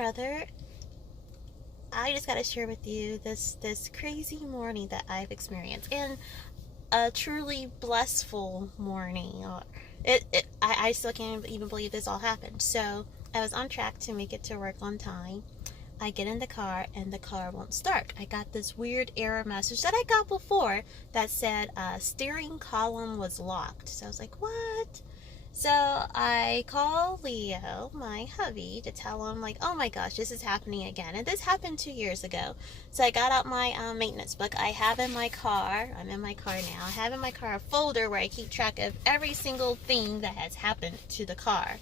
brother, I just gotta share with you this crazy morning that I've experienced, and a truly blissful morning. I still can't even believe this all happened. So I was on track to make it to work on time. I get in the car and the car won't start. I got this weird error message that I got before that said steering column was locked. So I was like, what? So I call Leo, my hubby, to tell him, like, oh my gosh, this is happening again. And this happened 2 years ago. So I got out my maintenance book. I have in my car, I'm in my car now, I have in my car a folder where I keep track of every single thing that has happened to the car.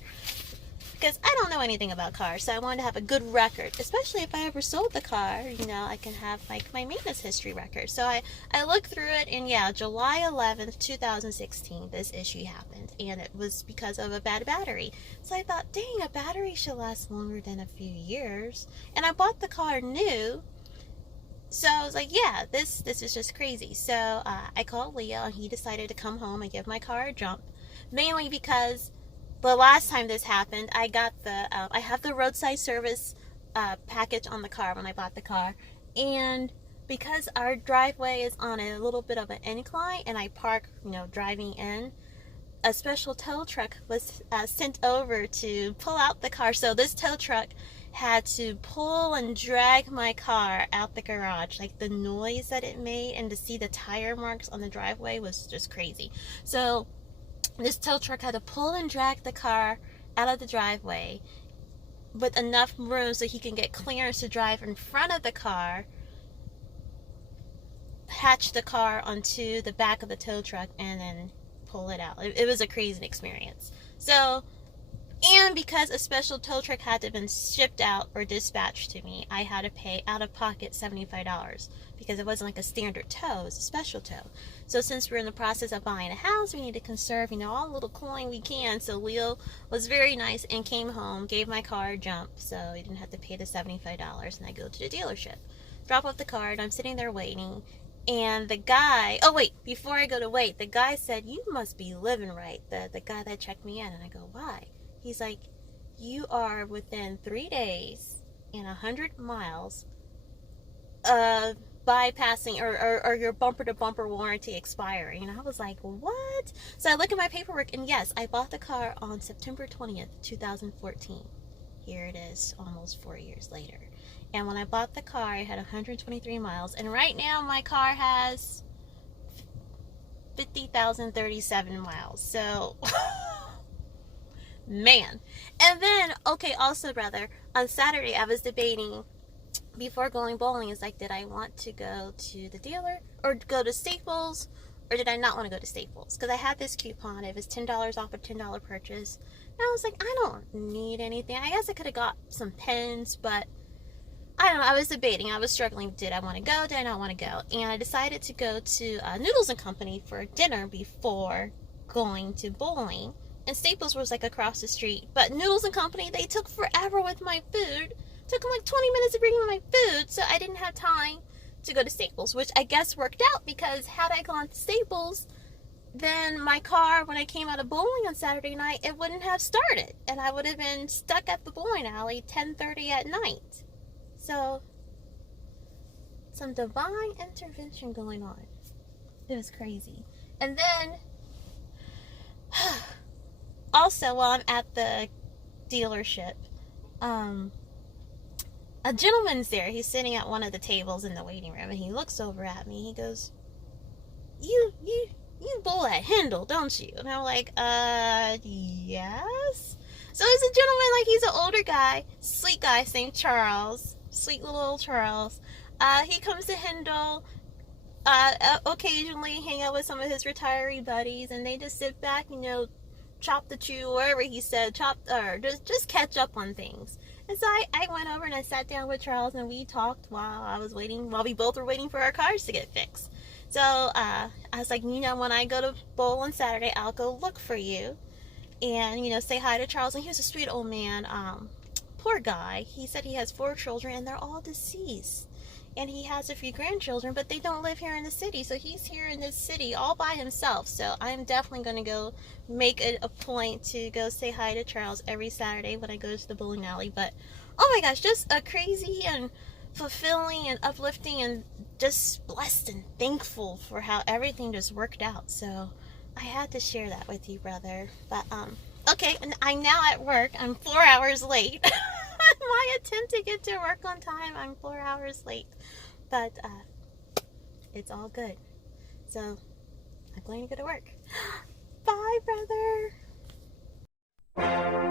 Because I don't know anything about cars, so I wanted to have a good record, especially if I ever sold the car, I can have like my maintenance history record. So I looked through it, and yeah, July 11th, 2016, this issue happened, and it was because of a bad battery. So I thought, dang, a battery should last longer than a few years, and I bought the car new. So I was like, yeah, this is just crazy. So I called Leo, and he decided to come home and give my car a jump, mainly because the last time this happened, I got I have the roadside service package on the car when I bought the car, and because our driveway is on a little bit of an incline, and I park, driving in, a special tow truck was sent over to pull out the car. So this tow truck had to pull and drag my car out the garage. Like, the noise that it made and to see the tire marks on the driveway was just crazy. So this tow truck had to pull and drag the car out of the driveway with enough room so he can get clearance to drive in front of the car, hatch the car onto the back of the tow truck, and then pull it out. It was a crazy experience. So, and because a special tow truck had to have been shipped out or dispatched to me, I had to pay out of pocket $75 because it wasn't like a standard tow, it was a special tow. So since we're in the process of buying a house, we need to conserve, all the little coin we can. So Leo was very nice and came home, gave my car a jump, so he didn't have to pay the $75, and I go to the dealership, drop off the car, and I'm sitting there waiting. And the guy, oh wait, before I go to wait, the guy said, you must be living right, the guy that checked me in. And I go, why? He's like, you are within 3 days and 100 miles of bypassing or your bumper-to-bumper warranty expiring. And I was like, what? So I look at my paperwork, and yes, I bought the car on September 20th, 2014. Here it is, almost 4 years later. And when I bought the car, I had 123 miles. And right now, my car has 50,037 miles. So, man. And then, okay, also, brother, on Saturday, I was debating, before going bowling, is like, did I want to go to the dealer or go to Staples, or did I not want to go to Staples? Because I had this coupon. It was $10 off a $10 purchase. And I was like, I don't need anything. I guess I could have got some pens, but I don't know. I was debating. I was struggling. Did I want to go? Did I not want to go? And I decided to go to Noodles and Company for dinner before going to bowling. And Staples was like across the street. But Noodles and Company, they took forever with my food. It took them like 20 minutes to bring me my food. So I didn't have time to go to Staples, which I guess worked out, because had I gone to Staples, then my car, when I came out of bowling on Saturday night, it wouldn't have started. And I would have been stuck at the bowling alley 10:30 at night. So, some divine intervention going on. It was crazy. And then, also, while I'm at the dealership, a gentleman's there. He's sitting at one of the tables in the waiting room, and he looks over at me. He goes, you bowl at Hindel, don't you? And I'm like, yes. So he's a gentleman, like, he's an older guy, sweet guy, named Charles. Sweet little old Charles. He comes to Hindel occasionally, hang out with some of his retiree buddies, and they just sit back, chop the chew, wherever he said, or just catch up on things. And so I went over and I sat down with Charles, and we talked while we both were waiting for our cars to get fixed. So I was like, when I go to bowl on Saturday, I'll go look for you, and say hi to Charles. And he was a sweet old man. Poor guy. He said he has 4 children, and they're all deceased. and he has a few grandchildren, but they don't live here in the city. So he's here in this city all by himself. So I'm definitely going to go make it a point to go say hi to Charles every Saturday when I go to the bowling alley. But oh my gosh, just a crazy and fulfilling and uplifting and just blessed and thankful for how everything just worked out. So I had to share that with you, brother. But okay, and I'm now at work. I'm 4 hours late. My attempt to get to work on time, I'm 4 hours late. But it's all good. So I'm going to go to work. Bye, brother.